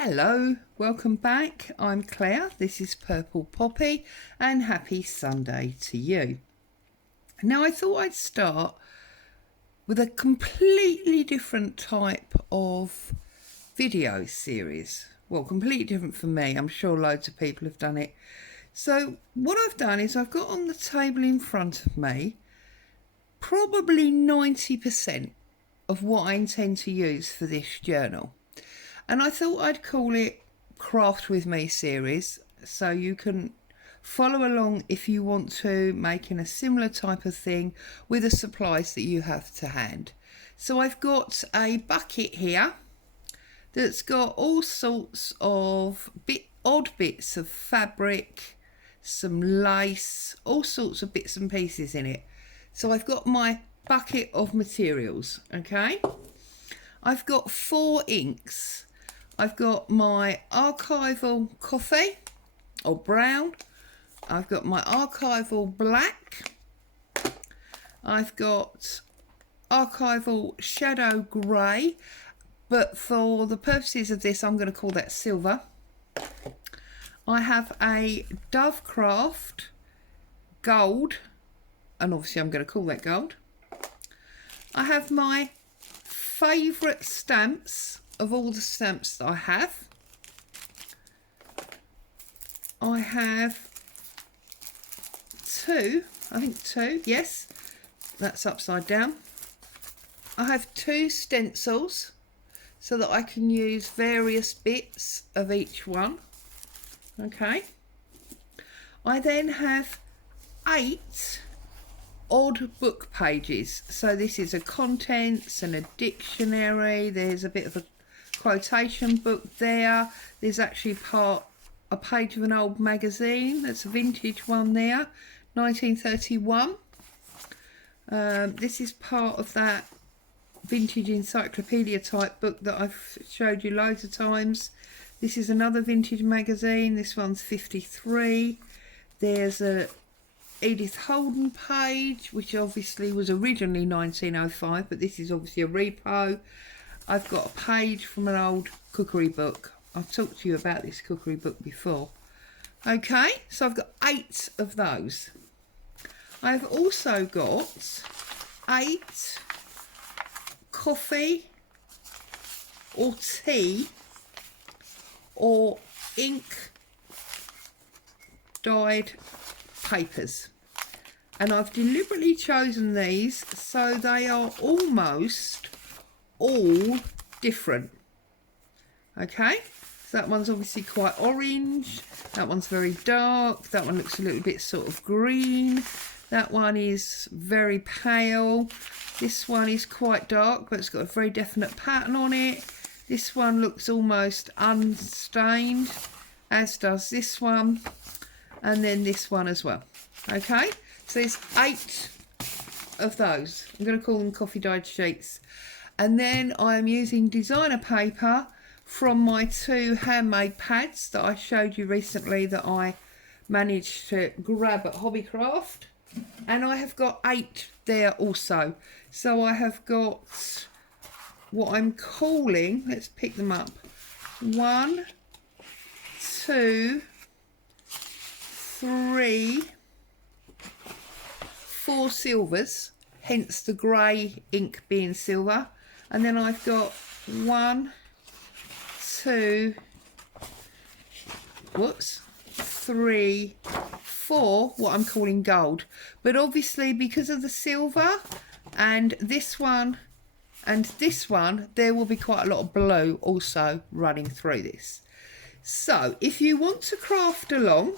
Hello, welcome back. I'm Claire, this is Purple Poppy, and happy Sunday to you. Now I thought I'd start with a completely different type of video series. Well, completely different for me. I'm sure loads of people have done it. So what I've done is I've got on the table in front of me probably 90% of what I intend to use for this journal. And I thought I'd call it Craft With Me series, so you can follow along if you want to, making a similar type of thing with the supplies that you have to hand. So I've got a bucket here that's got all sorts of odd bits of fabric, some lace, all sorts of bits and pieces in it. So I've got my bucket of materials, okay? I've got 4 inks. I've got my archival coffee or brown. I've got my archival black. I've got archival shadow grey, but for the purposes of this, I'm going to call that silver. I have a Dovecraft gold, and obviously I'm going to call that gold. I have my favourite stamps of all the stamps that I have. I have 2, I think 2, yes, that's upside down. I have 2 stencils so that I can use various bits of each one. Okay. I then have 8 odd book pages. So this is a contents and a dictionary. There's a bit of a quotation book there. There's actually a page of an old magazine. That's a vintage one there, 1931. This is part of that vintage encyclopedia type book that I've showed you loads of times. This is another vintage magazine. This one's 53. There's a Edith Holden page, which obviously was originally 1905, but this is obviously a repo. I've got a page from an old cookery book. I've talked to you about this cookery book before. Okay, so I've got 8 of those. I've also got 8 coffee or tea or ink dyed papers, and I've deliberately chosen these so they are almost all different. Okay, so that one's obviously quite orange, that one's very dark, that one looks a little bit sort of green, that one is very pale, this one is quite dark but it's got a very definite pattern on it, this one looks almost unstained, as does this one, and then this one as well. Okay, so there's 8 of those. I'm going to call them coffee dyed sheets. And then I'm using designer paper from my 2 handmade pads that I showed you recently that I managed to grab at Hobbycraft. And I have got 8 there also. So I have got what I'm calling, let's pick them up, 1, 2, 3, 4 silvers, hence the grey ink being silver, and then I've got 1, 2, 3, 4 what I'm calling gold, but obviously because of the silver and this one and this one, there will be quite a lot of blue also running through this. So if you want to craft along,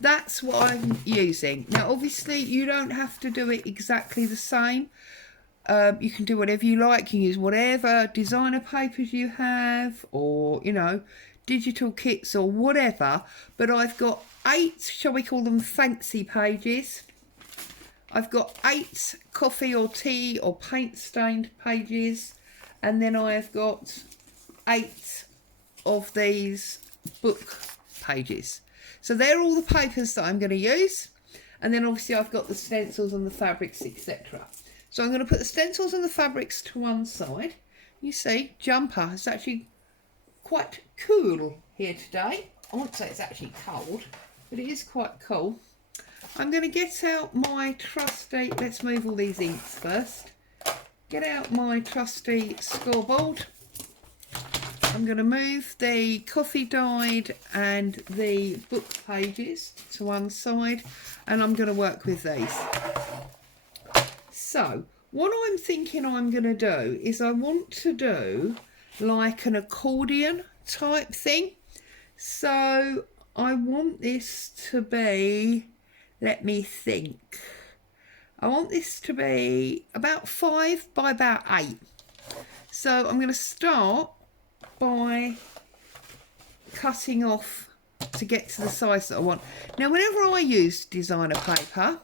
that's what I'm using. Now obviously you don't have to do it exactly the same. You can do whatever you like. You can use whatever designer papers you have, or you know, digital kits or whatever, but I've got 8, shall we call them fancy pages. I've got 8 coffee or tea or paint stained pages, and then I have got 8 of these book pages. So they're all the papers that I'm going to use, and then obviously I've got the stencils and the fabrics, etc. So I'm going to put the stencils and the fabrics to one side. You see, jumper, it's actually quite cool here today. I won't say it's actually cold, but it is quite cool. I'm going to get out my trusty, let's move all these inks first. Get out my trusty scoreboard. I'm going to move the coffee dyed and the book pages to one side, and I'm going to work with these. So what I'm thinking I'm going to do is I want to do like an accordion type thing. So I want this to be, let me think, I want this to be about 5 by about 8. So I'm going to start by cutting off to get to the size that I want. Now whenever I use designer paper,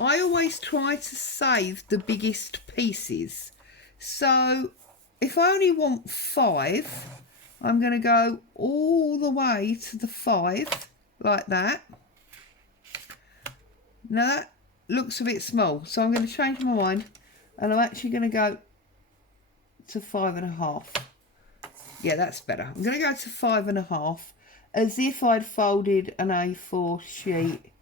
I always try to save the biggest pieces. So if I only want 5, I'm going to go all the way to the 5 like that. Now that looks a bit small, so I'm going to change my mind, and I'm actually going to go to 5.5. Yeah, that's better. I'm going to go to 5.5, as if I'd folded an A4 sheet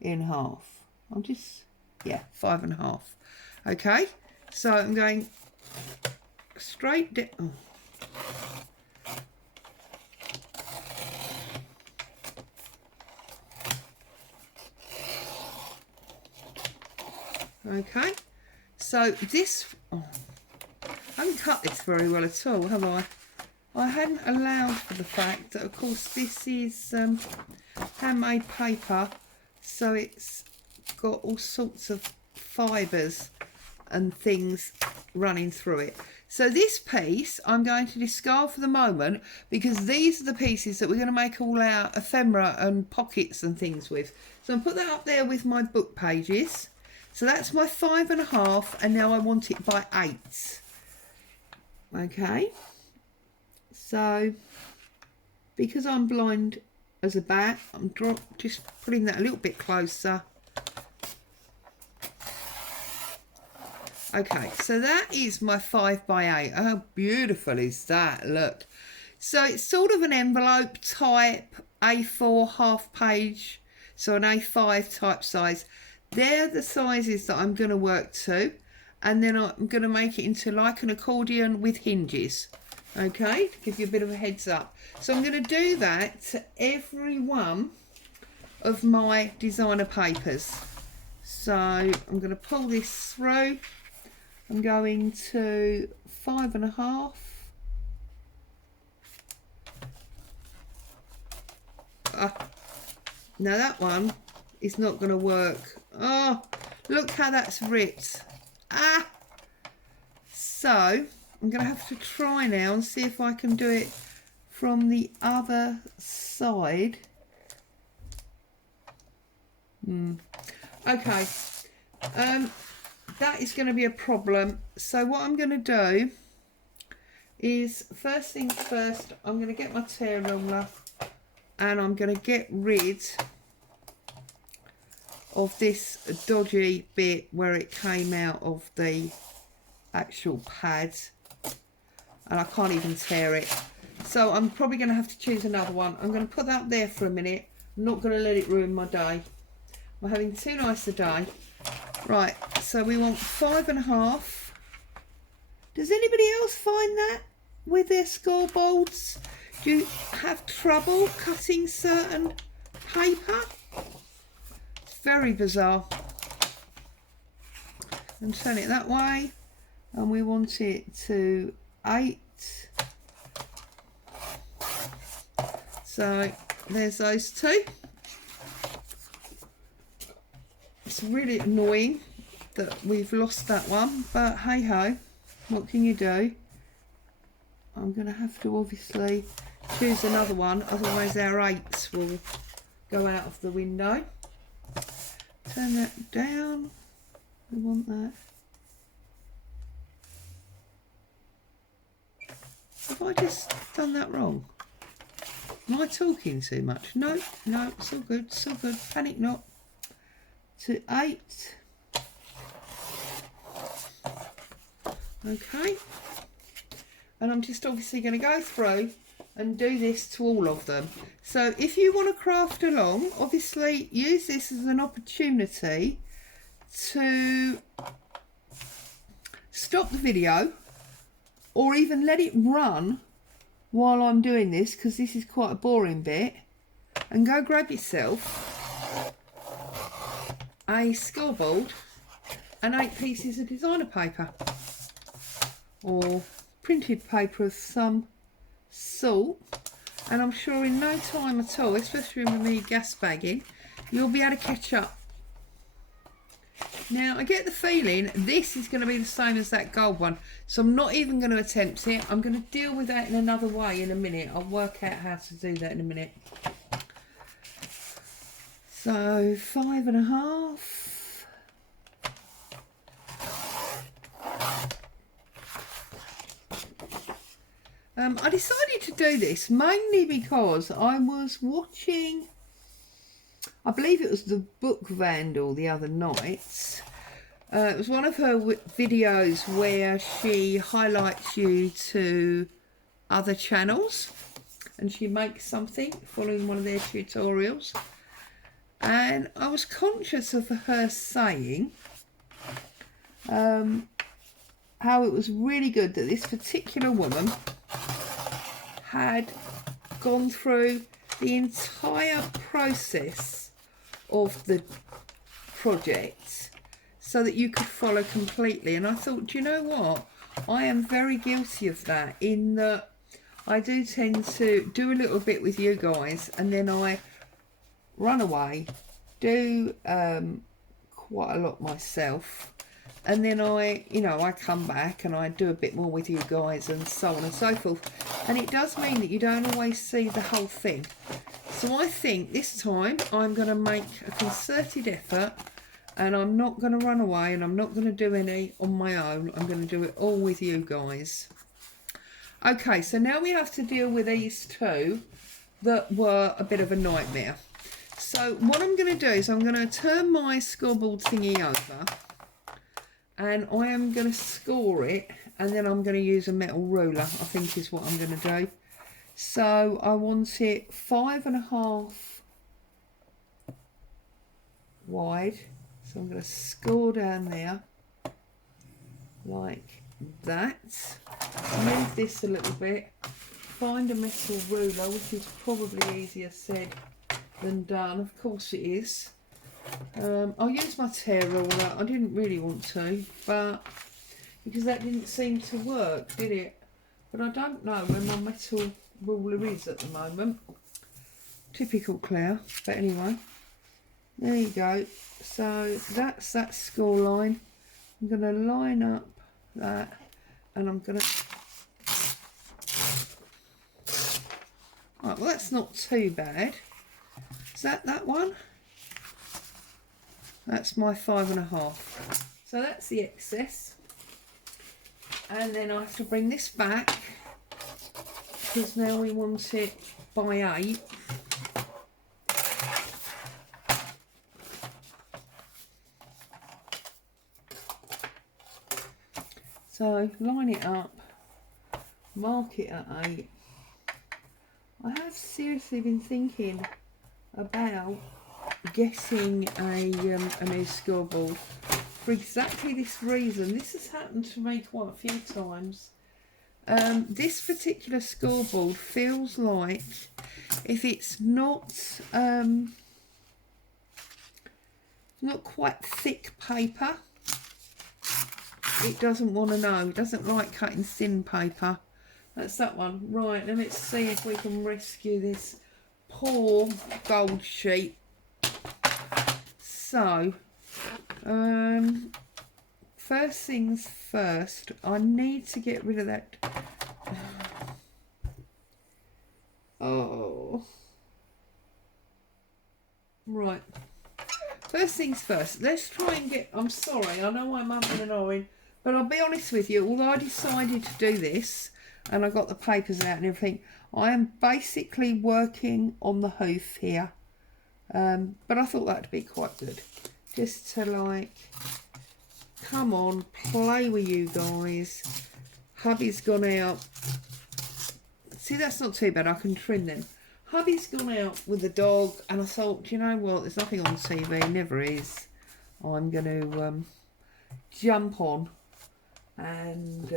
in half. I'm just, yeah, 5.5. Okay, so I'm going straight down. Oh. Okay, so this, oh, I haven't cut this very well at all, have I? I hadn't allowed for the fact that, of course, this is handmade paper, so it's got all sorts of fibres and things running through it. So this piece I'm going to discard for the moment, because these are the pieces that we're going to make all our ephemera and pockets and things with. So I'll put that up there with my book pages. So that's my 5.5, and now I want it by 8. Okay, so because I'm blind as a bat, I'm just putting that a little bit closer. Okay, so that is my 5 by 8. How beautiful is that? Look. So it's sort of an envelope type, A4 half page, so an A5 type size. They're the sizes that I'm going to work to, and then I'm going to make it into like an accordion with hinges. Okay, to give you a bit of a heads up. So I'm going to do that to every one of my designer papers. So I'm going to pull this through. I'm going to 5.5. Now that one is not going to work. Oh, look how that's ripped. So I'm going to have to try now and see if I can do it from the other side. Okay, that is going to be a problem. So what I'm going to do is, first things first, I'm going to get my tear ruler and I'm going to get rid of this dodgy bit where it came out of the actual pad, and I can't even tear it. So I'm probably going to have to choose another one. I'm going to put that there for a minute. I'm not going to let it ruin my day. I'm having too nice a day. Right, so we want 5.5. Does anybody else find that with their scoreboards? Do you have trouble cutting certain paper? It's very bizarre. And turn it that way, and we want it to 8. So there's those two. It's really annoying that we've lost that one, but hey ho, what can you do? I'm going to have to obviously choose another one, otherwise our 8s will go out of the window. Turn that down. We want that. Have I just done that wrong? Am I talking too much? No, no, it's all good, it's all good. Panic not. To 8. Okay. And I'm just obviously going to go through and do this to all of them. So if you want to craft along, obviously use this as an opportunity to stop the video or even let it run while I'm doing this, because this is quite a boring bit, and go grab yourself a scoreboard and 8 pieces of designer paper or printed paper of some sort, and I'm sure in no time at all, especially with me gas bagging, you'll be able to catch up. Now I get the feeling this is going to be the same as that gold one, so I'm not even going to attempt it. I'm going to deal with that in another way in a minute. I'll work out how to do that in a minute. So 5.5. I decided to do this mainly because I was watching, I believe it was the Book Vandal the other night. It was one of her videos where she highlights you to other channels and she makes something following one of their tutorials. And I was conscious of her saying how it was really good that this particular woman had gone through the entire process of the project so that you could follow completely. And I thought, do you know what? I am very guilty of that, in that I do tend to do a little bit with you guys and then I run away, do quite a lot myself, and then I come back and I do a bit more with you guys and so on and so forth, and it does mean that you don't always see the whole thing. So I think this time I'm going to make a concerted effort and I'm not going to run away and I'm not going to do any on my own. I'm going to do it all with you guys. Okay, so now we have to deal with these two that were a bit of a nightmare. So what I'm going to do is I'm going to turn my scoreboard thingy over and I am going to score it, and then I'm going to use a metal ruler, I think is what I'm going to do. So I want it 5.5 wide, so I'm going to score down there like that. Move this a little bit, find a metal ruler, which is probably easier said than done. Of course it is. I'll use my tear ruler. I didn't really want to, but because that didn't seem to work, did it? But I don't know where my metal ruler is at the moment. Typical Claire. But anyway, there you go. So that's that score line. I'm going to line up that, and I'm going to... Right, well that's not too bad. Is that one? That's my 5.5. So that's the excess. And then I have to bring this back because now we want it by 8. So line it up, mark it at 8. I have seriously been thinking about getting a new scoreboard for exactly this reason. This has happened to me quite a few times. This particular scoreboard feels like if it's not quite thick paper, it doesn't want to know. It doesn't like cutting thin paper. That's that one. Right, now let's see if we can rescue this poor gold sheet. So, first things first, I need to get rid of that. Oh. Right. First things first, let's try and get, I'm sorry, I know I'm umming and ahhing, but I'll be honest with you, although I decided to do this, and I got the papers out and everything, I am basically working on the hoof here. But I thought that'd be quite good. Just to like, come on, play with you guys. Hubby's gone out. see, that's not too bad. I can trim them. Hubby's gone out with the dog, and I thought, do you know what? There's nothing on TV, never is. I'm going to jump on and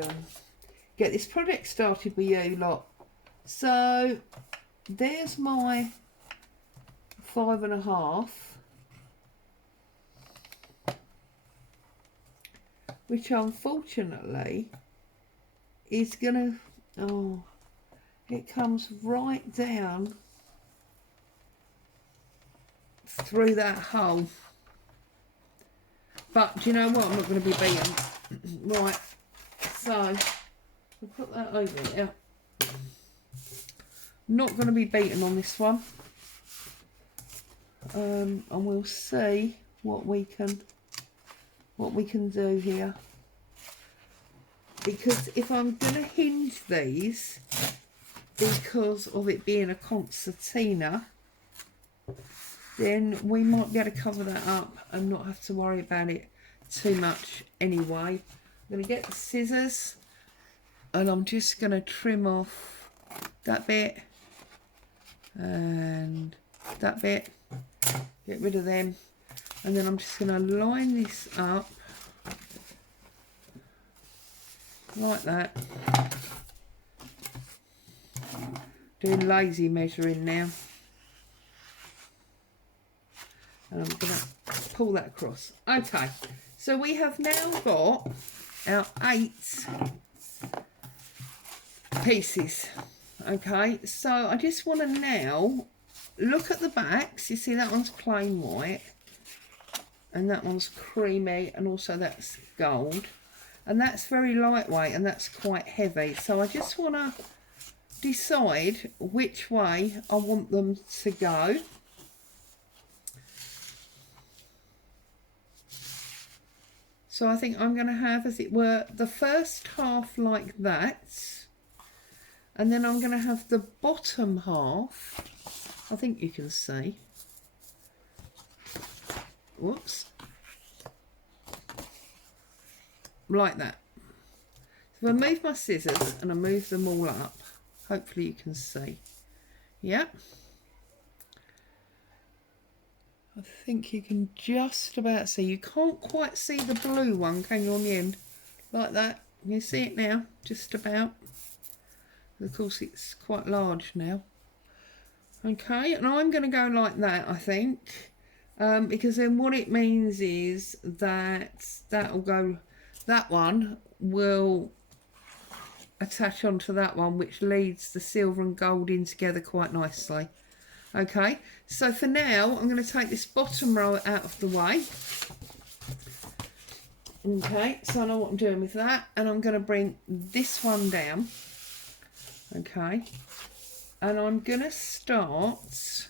get this project started with you lot. So there's my 5.5, which unfortunately is gonna, oh, it comes right down through that hole. But do you know what? I'm not going to be beaten. Right, so we'll put that over there. Not going to be beaten on this one. And we'll see what we can do here. Because if I'm going to hinge these, because of it being a concertina, then we might be able to cover that up and not have to worry about it too much anyway. I'm going to get the scissors and I'm just going to trim off that bit and that bit, get rid of them, and then I'm just going to line this up like that. Doing lazy measuring now. And I'm going to pull that across. Okay, so we have now got our 8 pieces. Okay, so I just want to now look at the backs. You see that one's plain white and that one's creamy, and also that's gold, and that's very lightweight and that's quite heavy. So I just want to decide which way I want them to go. So I think I'm going to have, as it were, the first half like that, and then I'm going to have the bottom half, I think you can see, whoops, like that. So if I move my scissors and I move them all up, hopefully you can see. Yep. I think you can just about see. You can't quite see the blue one, can you, on the end? Like that. You see it now, just about. Of course, it's quite large now. Okay, and I'm going to go like that, I think. Because then what it means is that that'll go, that one will attach onto that one, which leads the silver and gold in together quite nicely. Okay, so for now, I'm going to take this bottom row out of the way. Okay, so I know what I'm doing with that. And I'm going to bring this one down. Okay, and I'm going to start,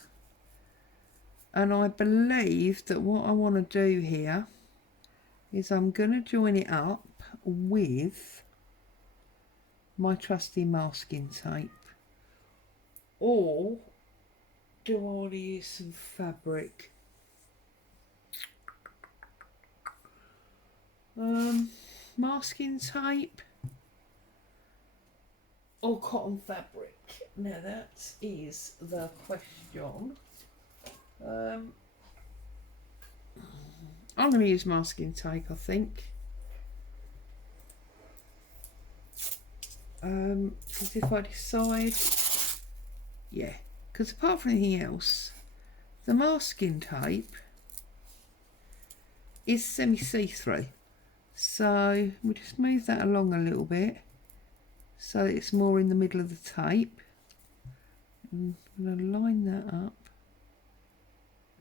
and I believe that what I want to do here is I'm going to join it up with my trusty masking tape. Or do I want to use some fabric? Masking tape or cotton fabric? Now that is the question. I'm going to use masking tape, I think. Because if I decide, yeah, because apart from anything else, the masking tape is semi-see-through. So we just move that along a little bit so that it's more in the middle of the tape. And I'm going to line that up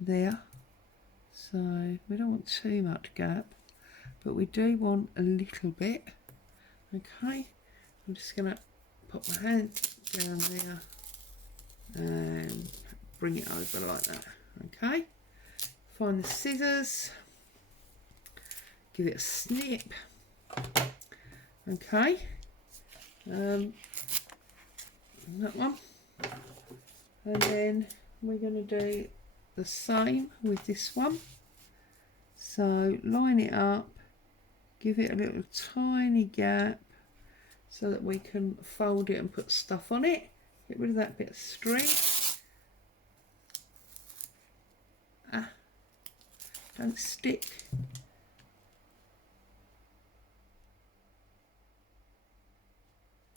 there. So we don't want too much gap, but we do want a little bit. Okay, I'm just going to put my hand down there and bring it over like that. Okay, find the scissors, give it a snip. Okay, that one, and then we're going to do the same with this one. So line it up, give it a little tiny gap so that we can fold it and put stuff on it. Get rid of that bit of string. Ah, don't stick.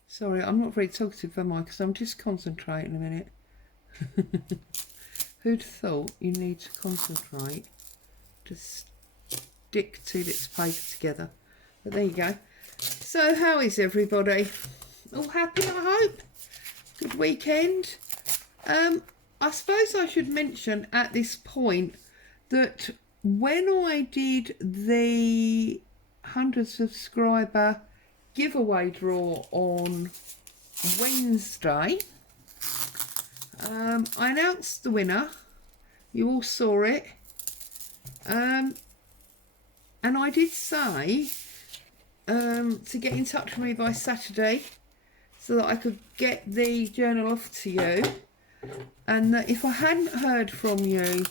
Sorry, I'm not very talkative, am I? Because I'm just concentrating a minute. Who'd thought you need to concentrate to stick two bits of paper together? But there you go. So how is everybody? All happy, I hope? Good weekend? I suppose I should mention at this point that when I did the 100 subscriber giveaway draw on Wednesday, I announced the winner. You all saw it. And I did say to get in touch with me by Saturday so that I could get the journal off to you, and that if I hadn't heard from you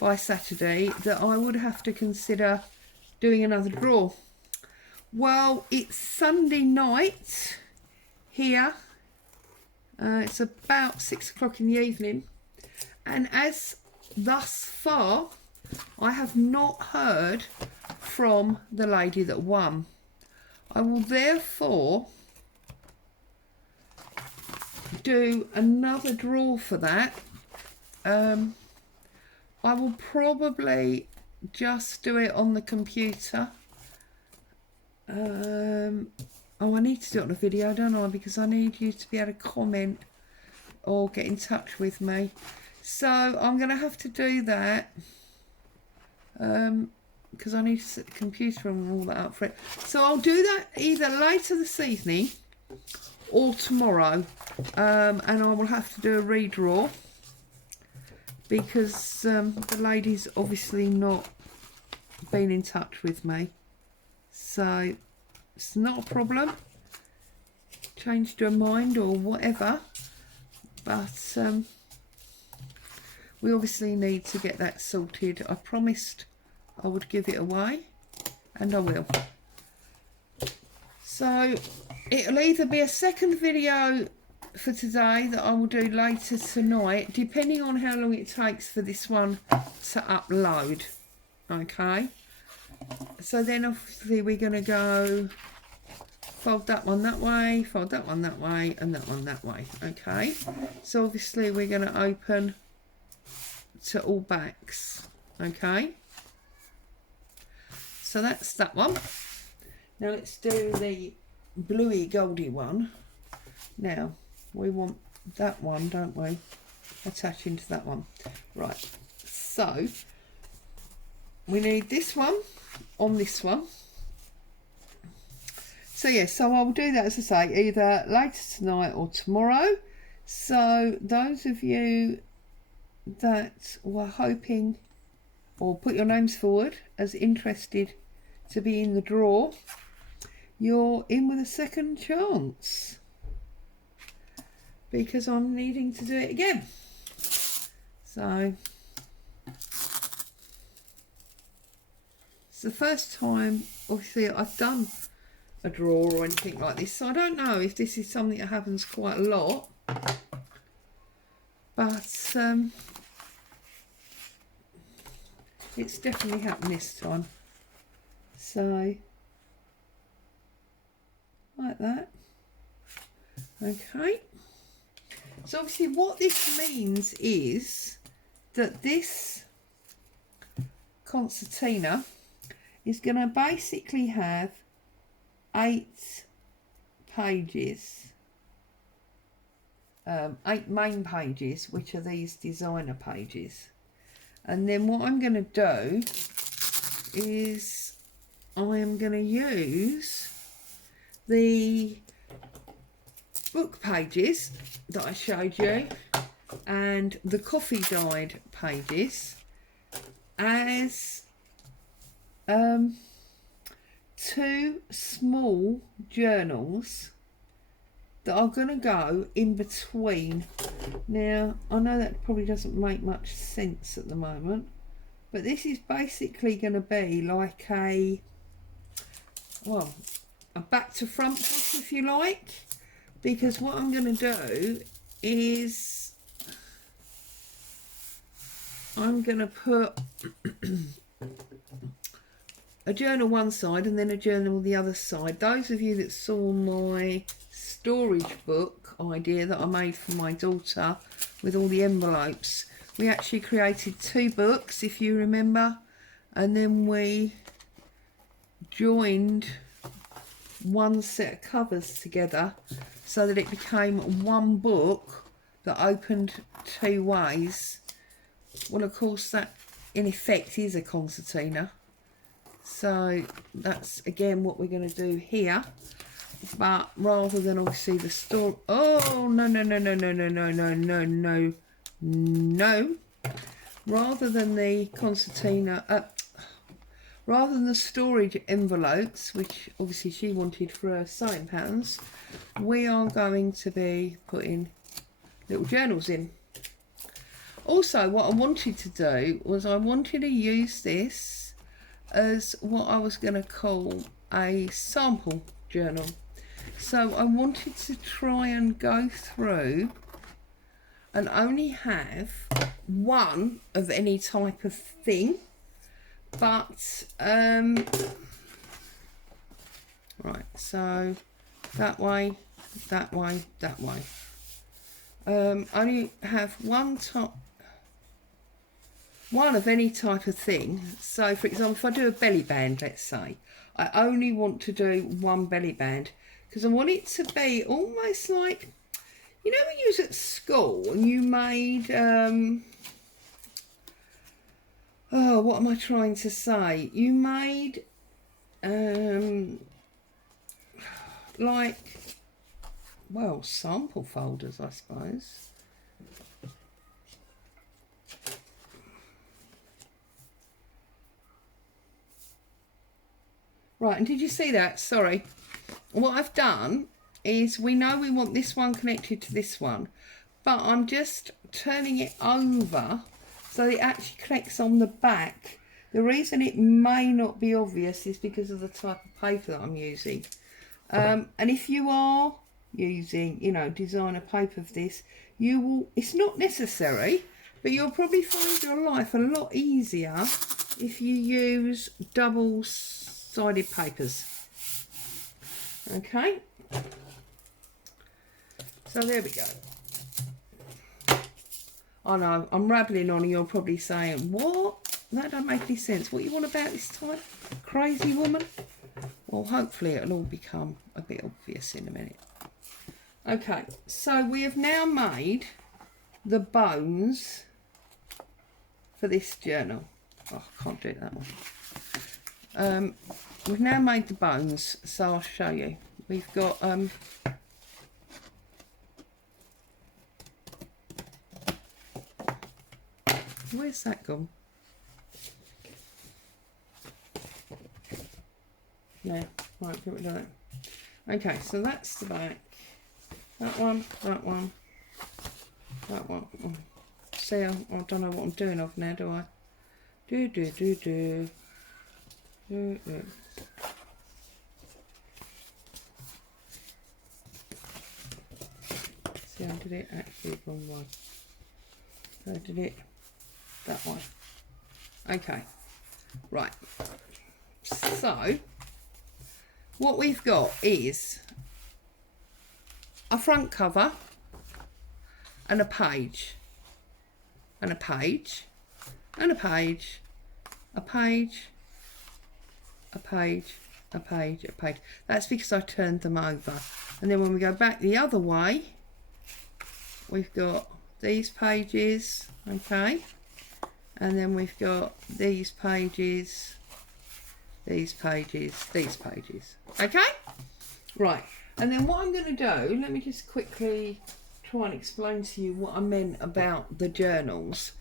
by Saturday, that I would have to consider doing another draw. Well, it's Sunday night here. It's about 6 o'clock in the evening, and as thus far I have not heard from the lady that won. I will therefore do another draw for that. I will probably just do it on the computer. Oh, I need to do it on a video, don't I? Because I need you to be able to comment or get in touch with me. So I'm going to have to do that. Because I need to set the computer and all that up for it. So I'll do that either later this evening or tomorrow. And I will have to do a redraw. Because the lady's obviously not been in touch with me. So it's not a problem. Changed her mind or whatever. But we obviously need to get that sorted. I promised I would give it away, and I will. So it'll either be a second video for today that I will do later tonight, depending on how long it takes for this one to upload. Okay, so then obviously we're going to go fold that one that way, fold that one that way, and that one that way. Okay, so obviously we're going to open to all backs. Okay, so that's that one. Now let's do the bluey goldy one. Now we want that one, don't we? Attaching to that one. Right, so we need this one on this one. So yeah, so I'll do that, as I say, either later tonight or tomorrow. So those of you that were hoping or put your names forward as interested to be in the draw, you're in with a second chance, because I'm needing to do it again. So it's the first time obviously I've done a draw or anything like this, so I don't know if this is something that happens quite a lot, but it's definitely happened this time. So like that. Okay, so obviously what this means is that this concertina is going to basically have 8 pages, 8 main pages, which are these designer pages. And then what I'm going to do is I am going to use the book pages that I showed you and the coffee dyed pages as 2 small journals that are going to go in between. Now I know that probably doesn't make much sense at the moment, but this is basically going to be like a, well, a back to front book, if you like, because what I'm going to do is I'm going to put a journal one side and then a journal the other side. Those of you that saw my storage book idea that I made for my daughter with all the envelopes, we actually created 2 books, if you remember, and then we joined one set of covers together so that it became one book that opened 2 ways. Well, of course, that in effect is a concertina. So that's again what we're going to do here, but rather than obviously the story. Oh no no no no no no no no no no no! Rather than the concertina, rather than the storage envelopes, which obviously she wanted for her sewing patterns, we are going to be putting little journals in. Also, what I wanted to do was I wanted to use this as what I was going to call a sample journal. So I wanted to try and go through and only have one of any type of thing, but right, so that way, that way, that way. Only have one of any type of thing. So for example, if I do a belly band, let's say, I only want to do one belly band because I want it to be almost like, you know, when you was at school and you made oh, what am I trying to say? You made like, well, sample folders, I suppose. Right, and did you see that? Sorry. What I've done is we know we want this one connected to this one, but I'm just turning it over so it actually connects on the back. The reason it may not be obvious is because of the type of paper that I'm using. And if you are using, you know, designer paper of this, you will, it's not necessary, but you'll probably find your life a lot easier if you use double-sided papers. Okay, so there we go. I know, I'm rattling on and you're probably saying, what? That don't make any sense. What you want about this type? Crazy woman? Well, hopefully it'll all become a bit obvious in a minute. Okay, so we have now made the bones for this journal. Oh, I can't do it that one. We've now made the bones, so I'll show you. We've got where's that gone? Yeah, right, get rid of that. Okay, so that's the back. That one, that one, that one. Oh, see, I don't know what I'm doing off now, do I? Do. See, I did it actually the wrong way. So I did it that way. Okay, right. So, what we've got is a front cover and a page, and a page, and a page, a page, a page, a page, a page. That's because I turned them over. And then when we go back the other way, we've got these pages, okay, and then we've got these pages, these pages, these pages, okay, right. And then what I'm going to do, let me just quickly try and explain to you what I meant about the journals,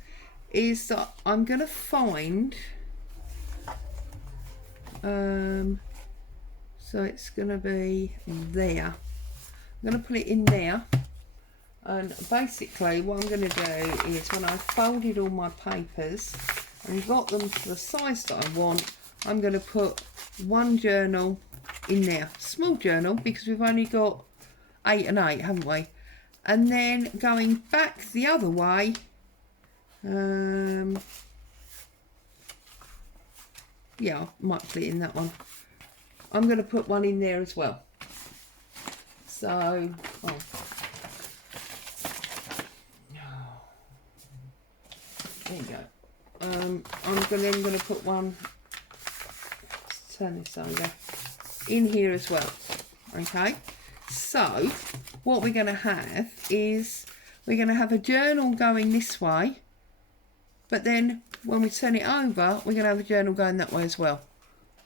is that I'm going to find so it's going to be there. I'm going to put it in there, and basically what I'm going to do is when I've folded all my papers and got them to the size that I want, I'm going to put one journal in there, small journal, because we've only got 8 and 8, haven't we? and then going back the other way, yeah, I might put it in that one. I'm going to put one in there as well. So, there you go. I'm then going to put one, let's turn this over, in here as well. Okay, so what we're going to have is we're going to have a journal going this way, but then when we turn it over, we're going to have a journal going that way as well.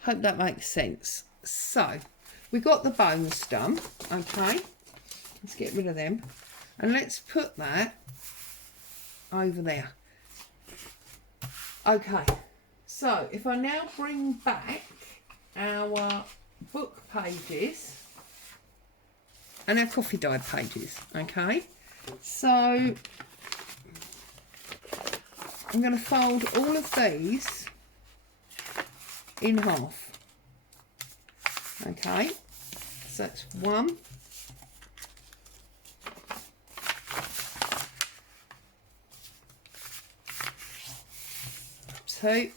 Hope that makes sense. So we've got the bones done. Okay, let's get rid of them and let's put that over there. Okay, so if I now bring back our book pages and our coffee dye pages, okay, so I'm going to fold all of these in half. Okay, so that's 1, 2,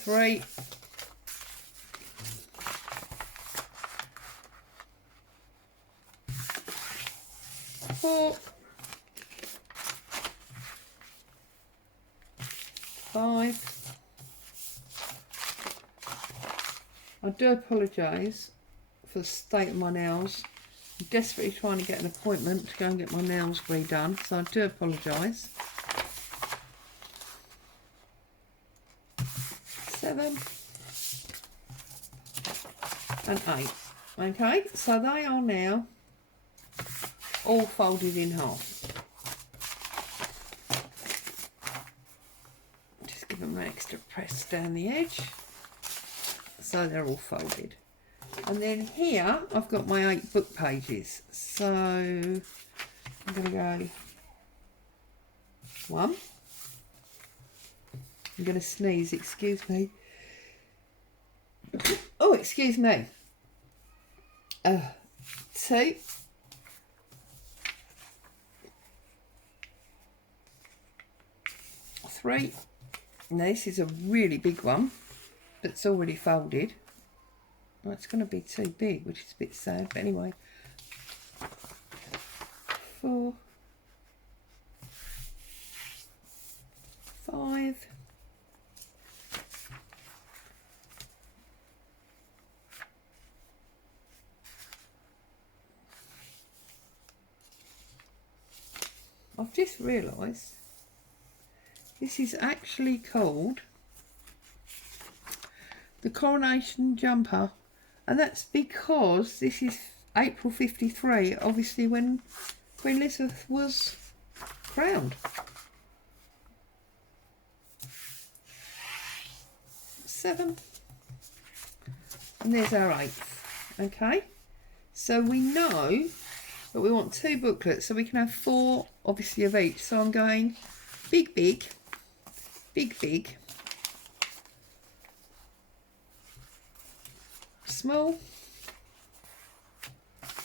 3, 4, 5. I do apologise for the state of my nails. I'm desperately trying to get an appointment to go and get my nails redone, so I do apologise. 7 and 8. Okay, so they are now all folded in half. Just give them an extra press down the edge so they're all folded. And then here I've got my 8 book pages, so I'm going to go 1. I'm going to sneeze, excuse me. Oh, excuse me. 2. 3. Now this is a really big one, but it's already folded. Well, it's going to be too big, which is a bit sad, but anyway. 4, 5, 6. I've just realised this is actually called the Coronation Jumper, and that's because this is April 53, obviously when Queen Elizabeth was crowned. 7, and there's our 8th. Okay, so we know that we want 2 booklets, so we can have 4 obviously of each. So I'm going big, big, big, big, small,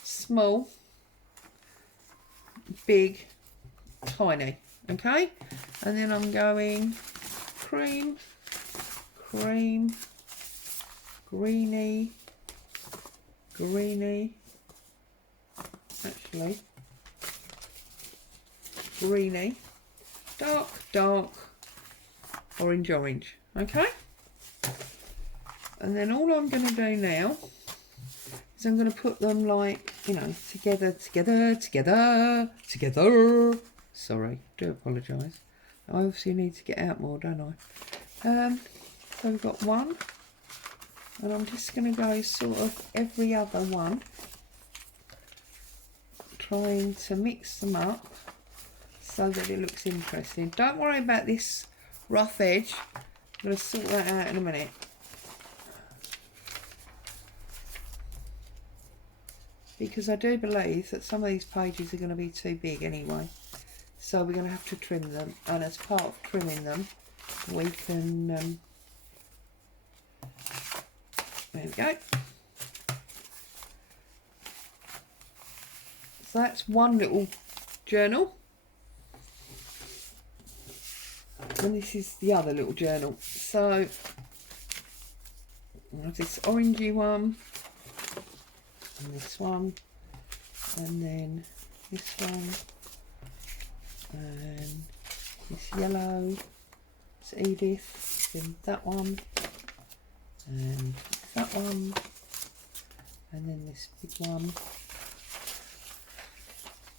small, big, tiny. Okay, and then I'm going cream, cream, greeny, greeny, actually greeny, dark, dark, orange, orange. Okay, and then all I'm going to do now is I'm going to put them, like, you know, together, together, together, together. Sorry, do apologise. I obviously need to get out more, don't I? So we've got 1, and I'm just going to go sort of every other one, trying to mix them up so that it looks interesting. Don't worry about this rough edge. I'm going to sort that out in a minute. Because I do believe that some of these pages are going to be too big anyway. So we're going to have to trim them. And as part of trimming them, we can, there we go. So that's one little journal. And this is the other little journal. So this orangey one, and this one, and then this one, and this yellow, it's Edith, then that one, and that one, and then this big one.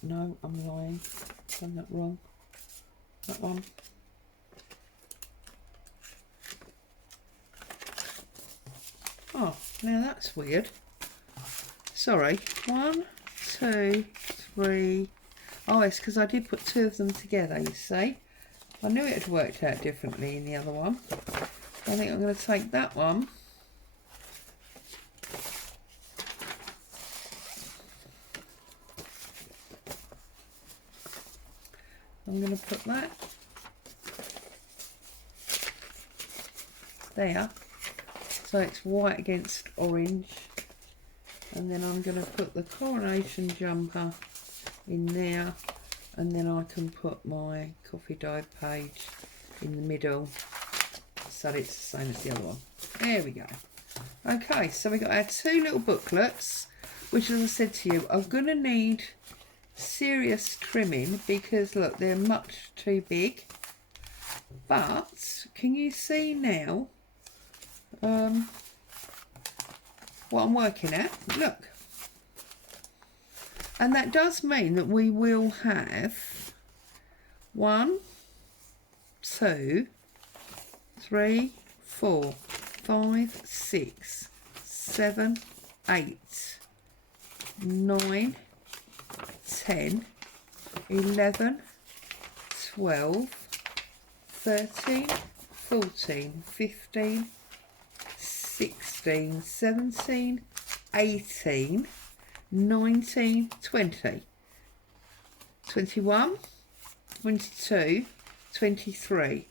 No, I'm lying, I've done that wrong. That one. Oh, now that's weird. Sorry. 1, 2, 3. Oh, it's because I did put 2 of them together, you see. I knew it had worked out differently in the other one. I think I'm going to take that one. I'm going to put that there. So it's white against orange. And then I'm going to put the coronation jumper in there. And then I can put my coffee dyed page in the middle so that it's the same as the other one. There we go. Okay, so we've got our 2 little booklets, which, as I said to you, are going to need serious trimming because, look, they're much too big. But can you see now what I'm working at? Look. And that does mean that we will have 1, 2, 3, 4, 5, 6, 7, 8, 9, 10, 11, 12, 13, 14, 15, 16, 17, 18, 19, 20, 21, 22, 23.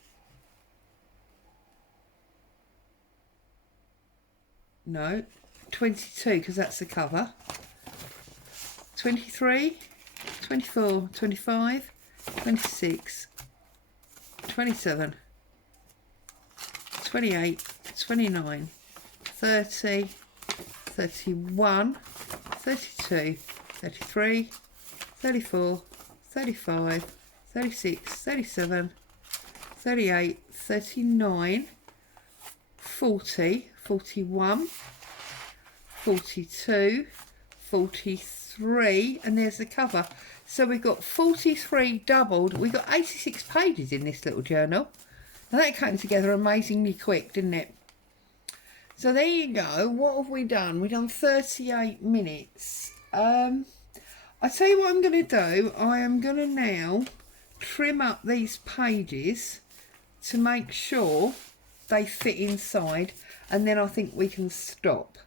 No, 22 because that's the cover. 23, 24, 25, 26, 27, 28, 29, 30, 31, 32, 33, 34, 35, 36, 37, 38, 39, 40, 41, 42, 43, and there's the cover. So we've got 43 doubled. We've got 86 pages in this little journal. And that came together amazingly quick, didn't it? So there you go. What have we done? We've done 38 minutes. I tell you what I'm going to do. I am going to now trim up these pages to make sure they fit inside, and then I think we can stop.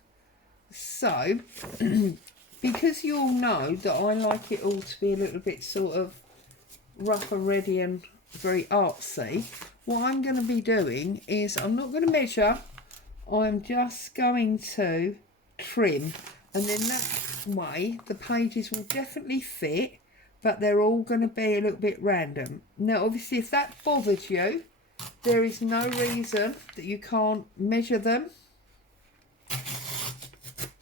So because you all know that I like it all to be a little bit sort of rough and ready and very artsy, what I'm going to be doing is I'm not going to measure, I'm just going to trim, and then that way the pages will definitely fit, but they're all going to be a little bit random. Now obviously if that bothers you, there is no reason that you can't measure them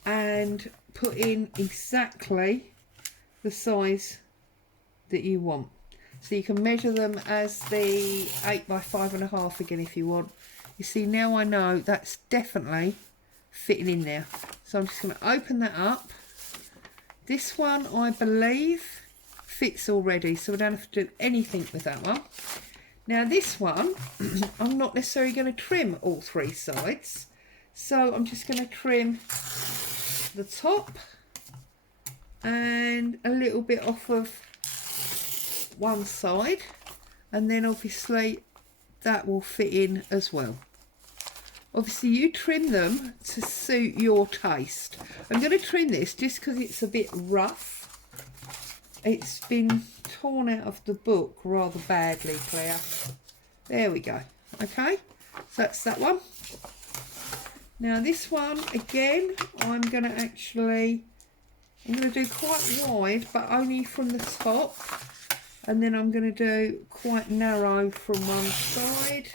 and put in exactly the size that you want. So you can measure them as the 8 by 5.5 again if you want. You see, now I know that's definitely fitting in there. So I'm just going to open that up. This one I believe fits already, so we don't have to do anything with that one. Now this one, I'm not necessarily going to trim all 3 sides. So I'm just going to trim the top and a little bit off of one side, and then obviously that will fit in as well. Obviously you trim them to suit your taste. I'm going to trim this just because it's a bit rough. It's been torn out of the book rather badly, Claire. There we go. Okay, so that's that one. Now this one again, I'm going to do quite wide, but only from the top, and then I'm going to do quite narrow from one side,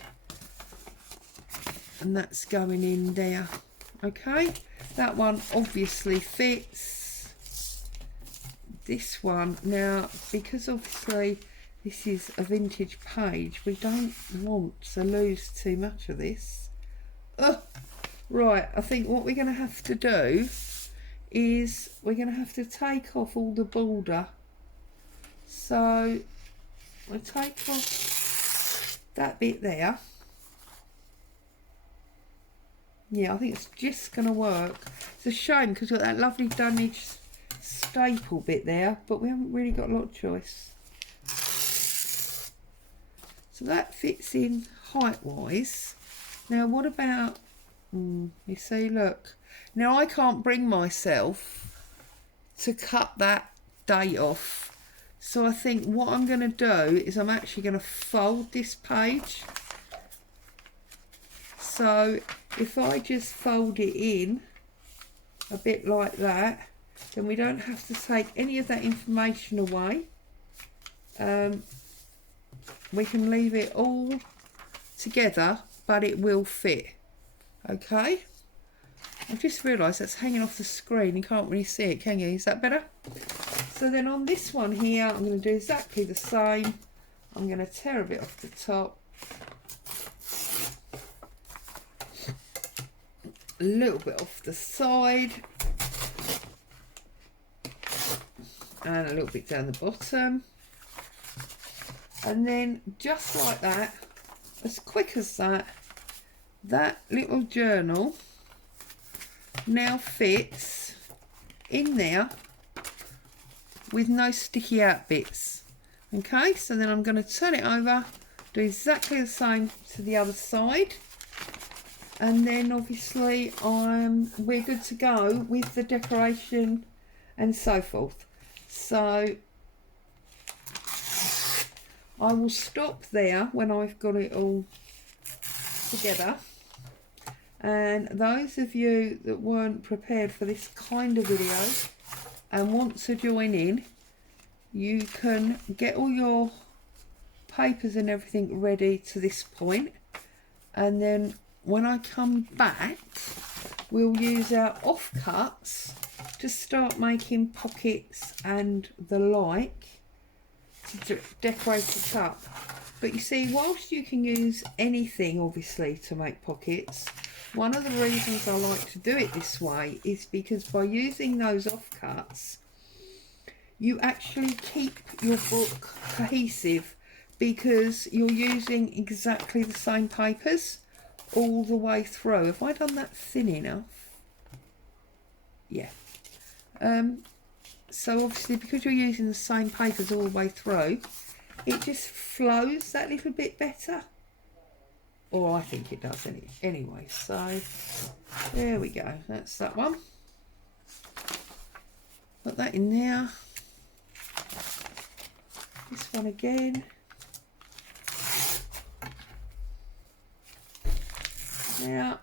and that's going in there. Okay, that one obviously fits. This one now, because obviously this is a vintage page, we don't want to lose too much of this. Right, I think what we're going to have to do is we're going to have to take off all the border. So we'll take off that bit there. Yeah, I think it's just going to work. It's a shame because we've got that lovely damaged staple bit there, but we haven't really got a lot of choice. So that fits in height wise. Now what about, you see, look. Now I can't bring myself to cut that date off. So I think what I'm going to do is I'm actually going to fold this page. So if I just fold it in a bit like that, then we don't have to take any of that information away. We can leave it all together, but it will fit. Okay, I've just realised that's hanging off the screen. You can't really see it, can you? Is that better? So then on this one here, I'm going to do exactly the same. I'm going to tear a bit off the top, a little bit off the side, and a little bit down the bottom. And then just like that, as quick as that, that little journal now fits in there with no sticky out bits. Okay, so then I'm going to turn it over, do exactly the same to the other side, and then obviously we're good to go with the decoration and so forth. So I will stop there when I've got it all together. And those of you that weren't prepared for this kind of video and want to join in, you can get all your papers and everything ready to this point, and then when I come back we'll use our offcuts to start making pockets and the like to decorate the cup. But you see, whilst you can use anything obviously to make pockets, one of the reasons I like to do it this way is because by using those offcuts you actually keep your book cohesive, because you're using exactly the same papers all the way through. Have I done that thin enough? Yeah. So obviously because you're using the same papers all the way through, it just flows that little bit better. Or I think it does anyway. So there we go. That's that one. Put that in there. This one again. Now,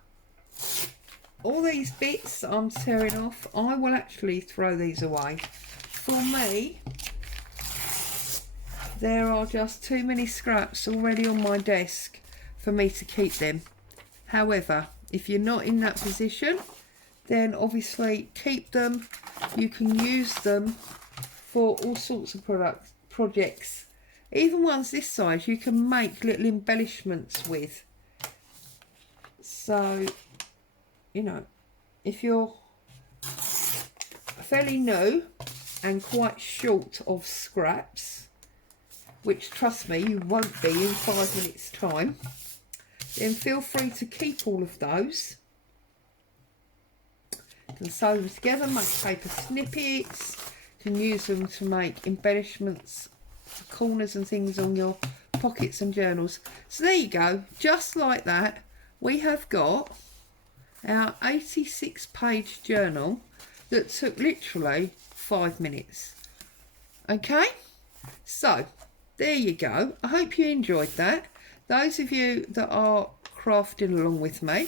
all these bits that I'm tearing off, I will actually throw these away. For me, there are just too many scraps already on my desk for me to keep them. However, if you're not in that position, then obviously keep them. You can use them for all sorts of projects. Even ones this size you can make little embellishments with. So, you know, if you're fairly new and quite short of scraps, which trust me you won't be in 5 minutes time, then feel free to keep all of those. You can sew them together, make paper snippets, you can use them to make embellishments, corners and things on your pockets and journals. So there you go, just like that we have got our 86 page journal that took literally 5 minutes. Okay, so there you go. I hope you enjoyed that. those of you that are crafting along with me,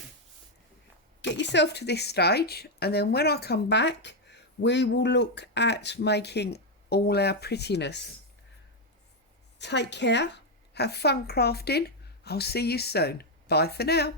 get yourself to this stage, and then when I come back, we will look at making all our prettiness. Take care, have fun crafting. I'll see you soon. Bye for now.